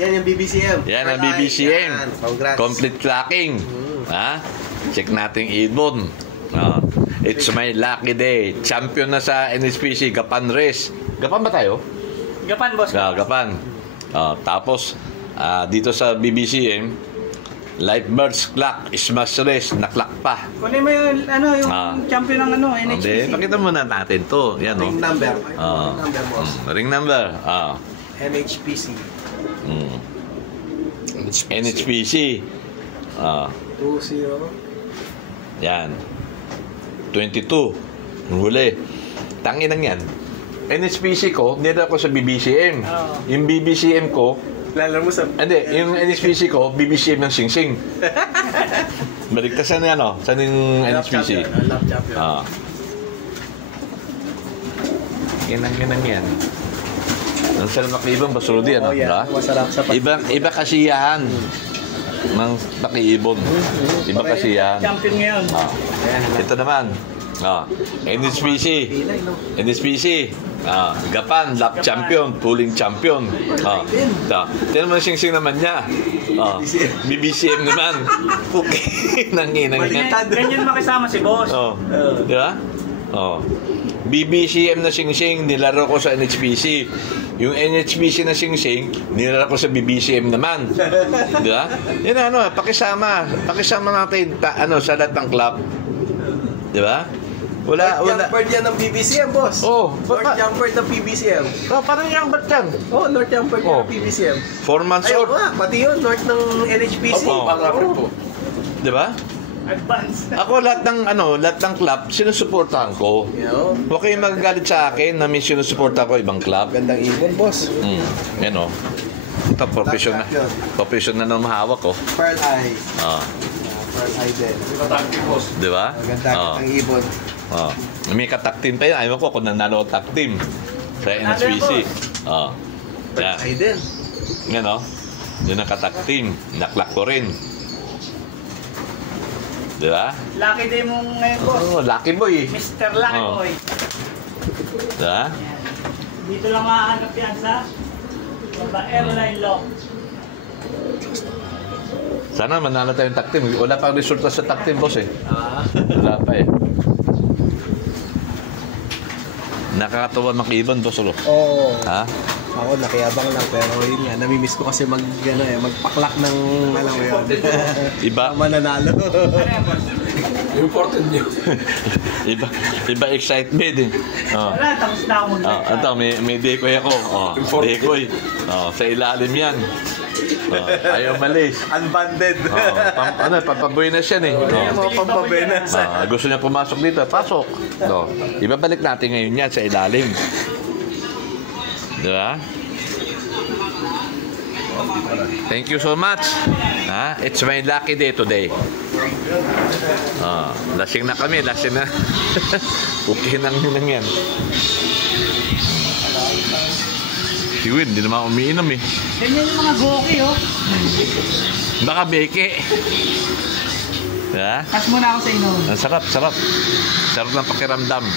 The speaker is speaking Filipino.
Yan yung BBCM. Yan ang BBCM. Yan. Congrats. Complete clocking. Ha? Check natin ibon. It's my lucky day. Champion na sa NSPC, Gapan Race. Gapan ba tayo? Gapan, boss. Gapan. Tapos, dito sa BBCM, Lightbirds Clock, Smash Race, naklock pa. Kunin mo yung, champion ng NHPC. Pakita muna natin to. Yan, Ring number. Number, boss. Ring number. NHPC. NHPC. 20. Yan. 22. Huli. Tanginang yan. NHPC ko, nila ko sa BBCM. Yung BBCM ko, Lalo mo sa... hindi, yung NHPC ko, BBCM ng Sing Sing. Baligtasan yan, Saan yung NHPC? Love champion. Ginang yan. Ang sarap makiibang basurodi, Oh, yeah. Masarap sa Iba kasiyahan ng pakiibon. Iba kasiyahan. Champion ngayon. Ito naman. NHPC. NHPC. Gapan, lap champion, pulling champion. Tignan mo na sing-sing naman niya. BBCM naman. Okay. Nanginang yan. Ganyan makisama si boss. Di ba? BBCM na sing-sing, nilaro ko sa NHPC. Yung NHPC na sing-sing, nilaro ko sa BBCM naman. Di ba? Yan pakisama. Pakisama natin sa lahat ng club. Di ba? Wala. Jumper yan ng BBCM, boss. North Jumper ng PBCM. Parang yung ba't yan? North Jumper ng PBCM. 4 months old. Pati yun, North ng NHPC. Di ba? Advance. Ako lahat ng club, sinusuportahan ko. Huwag kayong magagalit sa akin na may sinusuportahan ko ibang club. Gandang ibon, boss. Yan Ito, professional na mahawak ko. Pearl Eye. Pearl Eye din. Di ba? Gandang ibon. May ka-tag team pa yun. Ayaw ko kung nanalo tag team sa NHPC. Pearl Eye din. Yan yun ang ka-tag team. Naklak ko rin. Di ba? Lucky day mo ngayon, boss. Lucky boy. Mr. Lucky Boy. Di ba? Dito lang mahanap yan sa Airline Law. Sana manalo tayong tag team. Wala pang resulta sa tag team, boss Wala pa Nakakatawa makibon, boss Ha? Ako nakiyabang lang pero yun nga, namimiss ko kasi magpaklak ng alam mo yun. Iba? Mananalo. Important nyo. Iba excitement Wala, tapos na ako mag-break. May decoy ako. Decoy. Sa ilalim yan. Ayaw malis. Unbanded. Pampabuenas yan Pampabuenas. Gusto niya pumasok dito. Pasok. Ibabalik natin ngayon yan sa ilalim. Diba? Thank you so much. It's my lucky day today. Lasing na kami. Lasing na. Okay nang yan. Si Win, hindi naman umiinom Ganyan yung mga goki, Baka beke. Kas muna ako sa inom. Sarap ng pakiramdam.